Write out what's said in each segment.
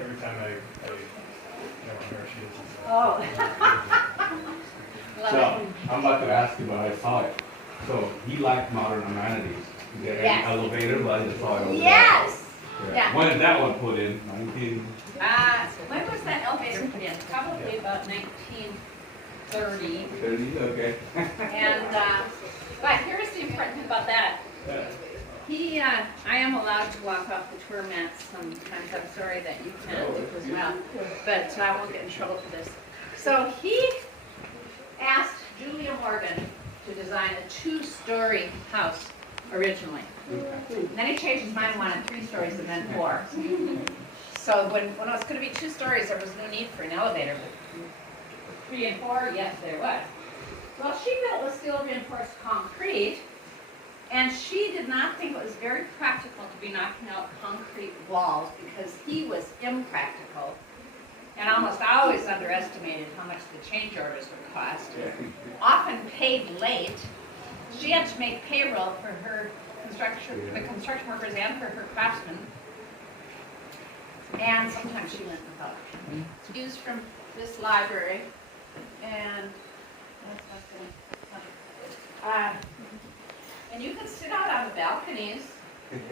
Every time I know where she is. Oh. So I'm about to ask you, but I saw it. So he liked modern amenities. You get Yes. an elevator, but I just saw it over there. Yes. Yeah. Yeah. When did that one put in? 19. When was that elevator put in? Probably about 1930. 30? Okay. And, but here's the important thing about that. I am allowed to walk off the tour mats sometimes. I'm sorry that you can't as well, but I won't get in trouble for this. So he asked Julia Morgan to design a 2-story house originally. Then he changed his mind and wanted 3 stories and then 4. So when it was going to be 2 stories, there was no need for an elevator. But 3 and 4, yes, there was. Well, she built with steel reinforced concrete, and she did not think it was very practical to be knocking out concrete walls because he was impractical and almost always underestimated how much the change orders would cost. Often paid late. She had to make payroll for her the construction workers and for her craftsmen. And sometimes she went without. Used from this library, and and you can sit out on the balconies. And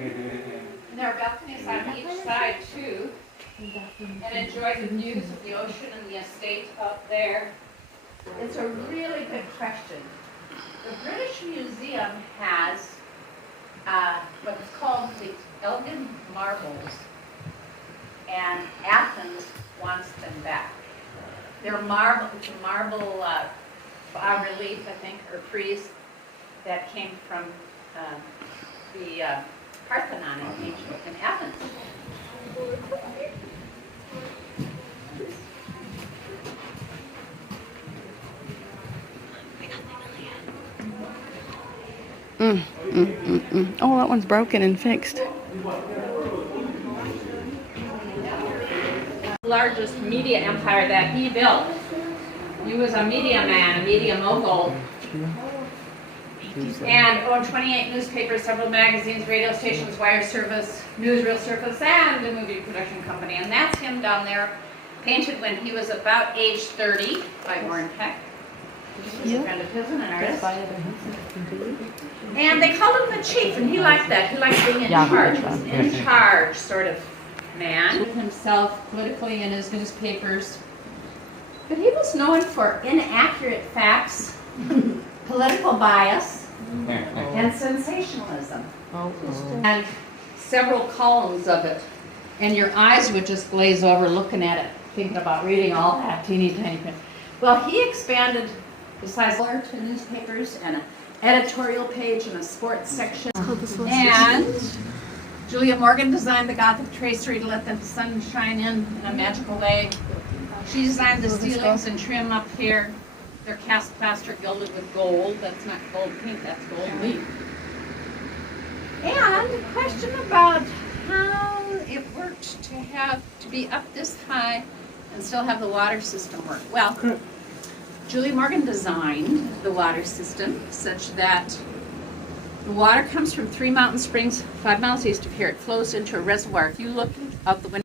there are balconies on each side too, and enjoy the views of the ocean and the estate up there. It's a really good question. The British Museum has what's called the Elgin Marbles, and Athens wants them back. They're marble, it's a marble bas-relief, I think, or frieze that came from the Parthenon in Athens. Oh, that one's broken and fixed. Largest media empire that he built. He was a media man, a media mogul, and owned 28 newspapers, several magazines, radio stations, wire service, newsreel service, and a movie production company. And that's him down there, painted when he was about age 30 by Warren Peck. He's a friend of his and an artist. And they called him the chief, and he liked that. He liked being in charge. He was an in charge sort of man. Himself politically in his newspapers. But he was known for inaccurate facts, political bias, and sensationalism. And several columns of it. And your eyes would just glaze over looking at it, thinking about reading all that teeny tiny print. Well, he expanded besides to newspapers and an editorial page and a sports section. And Julia Morgan designed the Gothic tracery to let the sun shine in a magical way. She designed the ceilings and trim up here. They're cast plaster gilded with gold. That's not gold paint, that's gold leaf. And a question about how it worked to be up this high and still have the water system work. Well, Julia Morgan designed the water system such that the water comes from 3 mountain springs 5 miles east of here. It flows into a reservoir. If you look out the window,